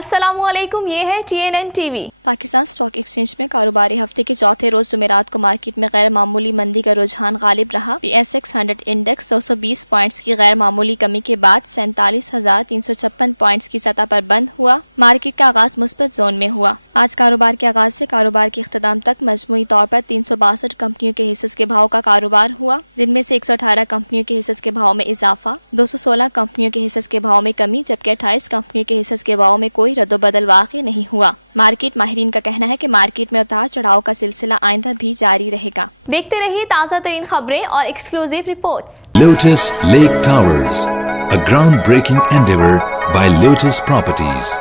अस्सलामुअलैकुम, ये है TNN TV। Pakistan stock exchange में कारोबारी हफ्ते के चौथे रोज जुमेरात को मार्केट में गैर मामूली मंदी का रुझान गालिब रहा। PSX 100 इंडेक्स 220 पॉइंट्स की गैर मामूली कमी के बाद 47,356 पॉइंट्स की सतह पर बंद हुआ। मार्केट का आगाज मुस्बत जोन में हुआ। आज कारोबार के आगाज से कारोबार के इख्तिताम तक मजमूई तौर पर 362 कंपनियों के हिस्से के भाव का कारोबार हुआ, जिनमें से 118 कंपनियों के हिस्से के भाव में इजाफा, 216 कंपनियों के हिस्से के भाव में कमी, जबकि 28 कंपनियों के हिस्से के भाव में कोई रद्दोबदल वाक़ई नहीं हुआ। मार्केट माहिरीन का कहना है कि मार्केट में उतार चढ़ाव का सिलसिला आइंदा भी जारी रहेगा। देखते रहिए ताज़ा तरीन खबरें और exclusive reports. Lotus Lake Towers, a groundbreaking endeavor by Lotus Properties.